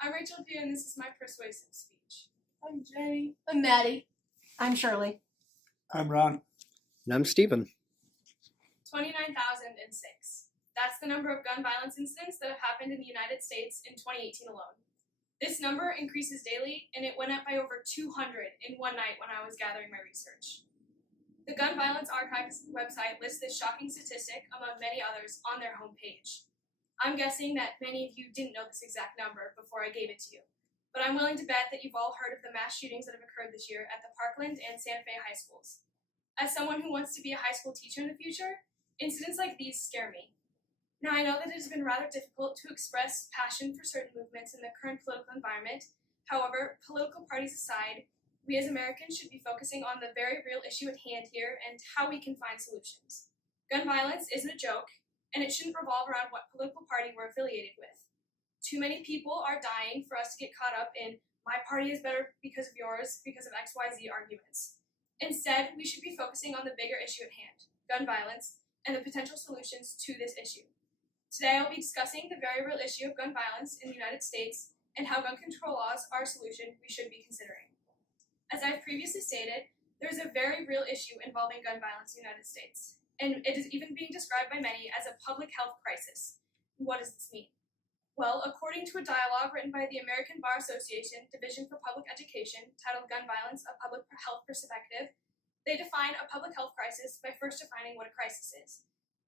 I'm Rachel Pugh, and this is my persuasive speech. I'm Jenny. I'm Maddie. I'm Shirley. I'm Ron. And I'm Stephen. 29,006. That's the number of gun violence incidents that have happened in the United States in 2018 alone. This number increases daily, and it went up by over 200 in one night when I was gathering my research. The Gun Violence Archive's website lists this shocking statistic, among many others, on their homepage. I'm guessing that many of you didn't know this exact number before I gave it to you, but I'm willing to bet that you've all heard of the mass shootings that have occurred this year at the Parkland and Santa Fe high schools. As someone who wants to be a high school teacher in the future, incidents like these scare me. Now, I know that it has been rather difficult to express passion for certain movements in the current political environment. However, political parties aside, we as Americans should be focusing on the very real issue at hand here and how we can find solutions. Gun violence isn't a joke, and it shouldn't revolve around what political party we're affiliated with. Too many people are dying for us to get caught up in my party is better because of yours, because of XYZ arguments. Instead, we should be focusing on the bigger issue at hand, gun violence, and the potential solutions to this issue. Today, I'll be discussing the very real issue of gun violence in the United States and how gun control laws are a solution we should be considering. As I've previously stated, there is a very real issue involving gun violence in the United States, and it is even being described by many as a public health crisis. What does this mean? Well, according to a dialogue written by the American Bar Association Division for Public Education titled Gun Violence, a Public Health Perspective, they define a public health crisis by first defining what a crisis is.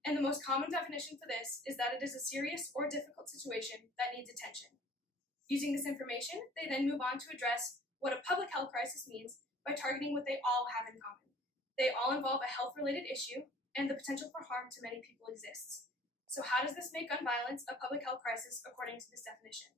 And the most common definition for this is that it is a serious or difficult situation that needs attention. Using this information, they then move on to address what a public health crisis means by targeting what they all have in common. They all involve a health-related issue, and the potential for harm to many people exists. So how does this make gun violence a public health crisis according to this definition?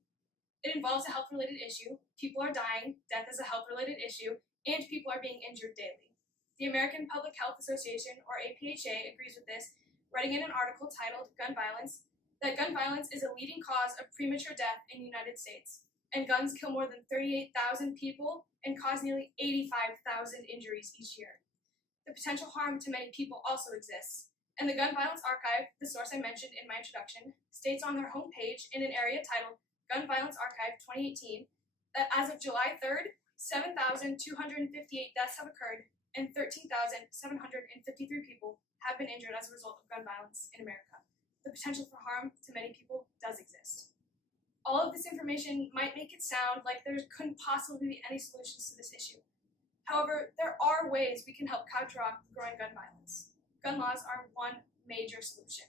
It involves a health-related issue, people are dying, death is a health-related issue, and people are being injured daily. The American Public Health Association, or APHA, agrees with this, writing in an article titled Gun Violence, that gun violence is a leading cause of premature death in the United States, and guns kill more than 38,000 people and cause nearly 85,000 injuries each year. The potential harm to many people also exists, and the Gun Violence Archive, the source I mentioned in my introduction, states on their homepage in an area titled Gun Violence Archive 2018 that as of July 3rd, 7,258 deaths have occurred and 13,753 people have been injured as a result of gun violence in America. The potential for harm to many people does exist. All of this information might make it sound like there couldn't possibly be any solutions to this issue. However, there are ways we can help counteract growing gun violence. Gun laws are one major solution.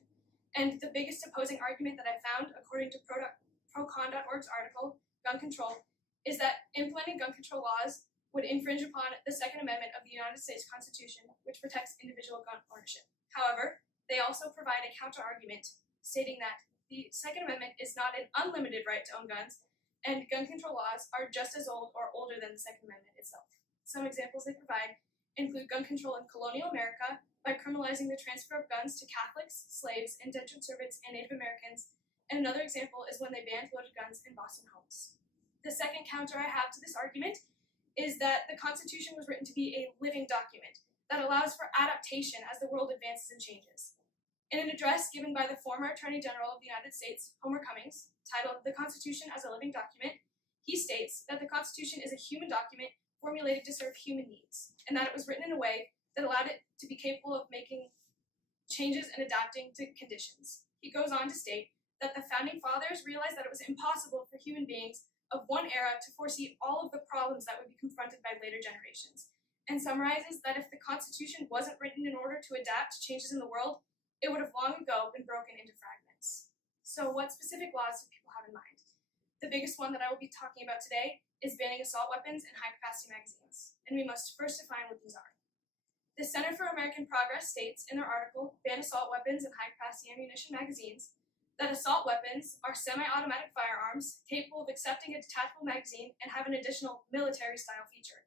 And the biggest opposing argument that I found, according to ProCon.org's article, Gun Control, is that implementing gun control laws would infringe upon the Second Amendment of the United States Constitution, which protects individual gun ownership. However, they also provide a counter-argument stating that the Second Amendment is not an unlimited right to own guns, and gun control laws are just as old or older than the Second Amendment itself. Some examples they provide include gun control in colonial America by criminalizing the transfer of guns to Catholics, slaves, indentured servants, and Native Americans, and another example is when they banned loaded guns in Boston homes. The second counter I have to this argument is that the Constitution was written to be a living document that allows for adaptation as the world advances and changes. In an address given by the former Attorney General of the United States, Homer Cummings, titled The Constitution as a Living Document, he states that the Constitution is a human document formulated to serve human needs, and that it was written in a way that allowed it to be capable of making changes and adapting to conditions. He goes on to state that the Founding Fathers realized that it was impossible for human beings of one era to foresee all of the problems that would be confronted by later generations, and summarizes that if the Constitution wasn't written in order to adapt to changes in the world, it would have long ago been broken into fragments. So what specific laws do people have in mind? The biggest one that I will be talking about today is banning assault weapons and high-capacity magazines, and we must first define what these are. The Center for American Progress states in their article, Ban Assault Weapons and High-Capacity Ammunition Magazines, that assault weapons are semi-automatic firearms capable of accepting a detachable magazine and have an additional military-style feature.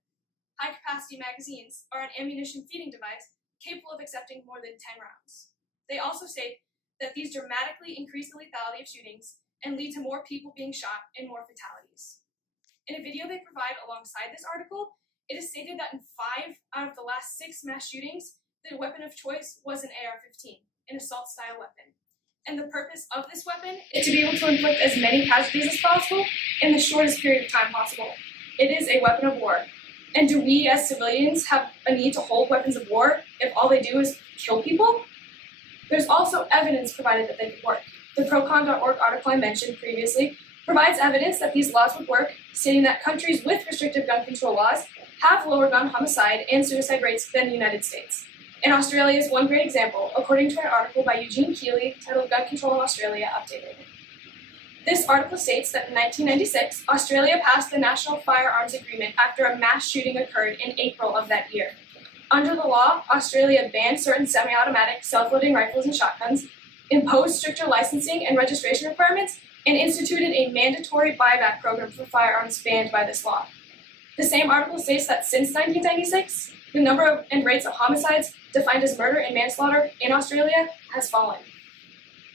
High-capacity magazines are an ammunition feeding device capable of accepting more than 10 rounds. They also state that these dramatically increase the lethality of shootings and lead to more people being shot and more fatalities. In a video they provide alongside this article, it is stated that in 5 out of the last 6 mass shootings, the weapon of choice was an AR-15, an assault-style weapon. And the purpose of this weapon is to be able to inflict as many casualties as possible in the shortest period of time possible. It is a weapon of war. And do we as civilians have a need to hold weapons of war if all they do is kill people? There's also evidence provided that they could work. The procon.org article I mentioned previously provides evidence that these laws would work, stating that countries with restrictive gun control laws have lower gun homicide and suicide rates than the United States. And Australia is one great example, according to an article by Eugene Keeley titled Gun Control in Australia Updated. This article states that in 1996, Australia passed the National Firearms Agreement after a mass shooting occurred in April of that year. Under the law, Australia banned certain semi-automatic self-loading rifles and shotguns, imposed stricter licensing and registration requirements, and instituted a mandatory buyback program for firearms banned by this law. The same article states that since 1996, the number and rates of homicides defined as murder and manslaughter in Australia has fallen.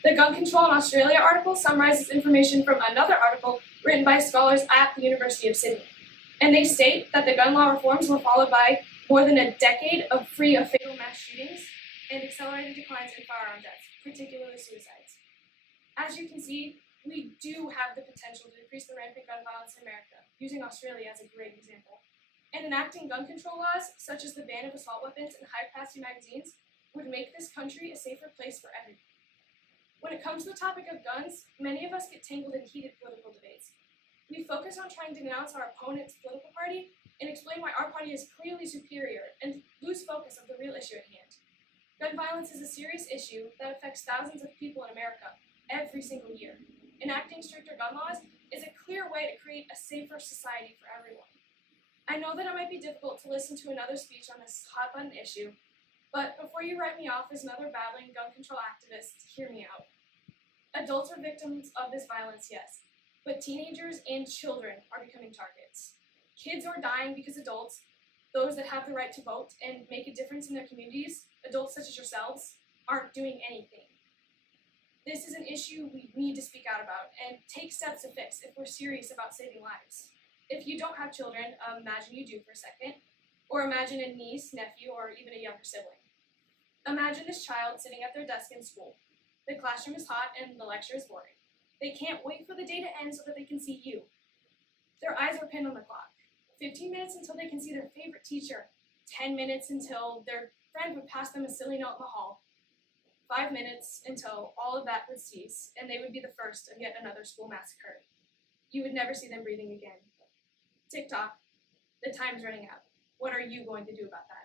The Gun Control in Australia article summarizes information from another article written by scholars at the University of Sydney. And they state that the gun law reforms were followed by more than a decade of free of fatal mass shootings and accelerated declines in firearm deaths, particularly suicides. As you can see, we do have the potential to decrease the rampant gun violence in America, using Australia as a great example. And enacting gun control laws, such as the ban of assault weapons and high-capacity magazines, would make this country a safer place for everyone. When it comes to the topic of guns, many of us get tangled in heated political debates. We focus on trying to denounce our opponent's political party and explain why our party is clearly superior and lose focus of the real issue at hand. Gun violence is a serious issue that affects thousands of people in America every single year. Enacting stricter gun laws is a clear way to create a safer society for everyone. I know that it might be difficult to listen to another speech on this hot-button issue, but before you write me off as another battling gun control activist, hear me out. Adults are victims of this violence, yes, but teenagers and children are becoming targets. Kids are dying because adults, those that have the right to vote and make a difference in their communities, adults such as yourselves, aren't doing anything. This is an issue we need to speak out about and take steps to fix if we're serious about saving lives. If you don't have children, imagine you do for a second, or imagine a niece, nephew, or even a younger sibling. Imagine this child sitting at their desk in school. The classroom is hot and the lecture is boring. They can't wait for the day to end so that they can see you. Their eyes are pinned on the clock. 15 minutes until they can see their favorite teacher. 10 minutes until their friend would pass them a silly note in the hall. 5 minutes until all of that would cease and they would be the first of yet another school massacre. You would never see them breathing again. TikTok, the time's running out. What are you going to do about that?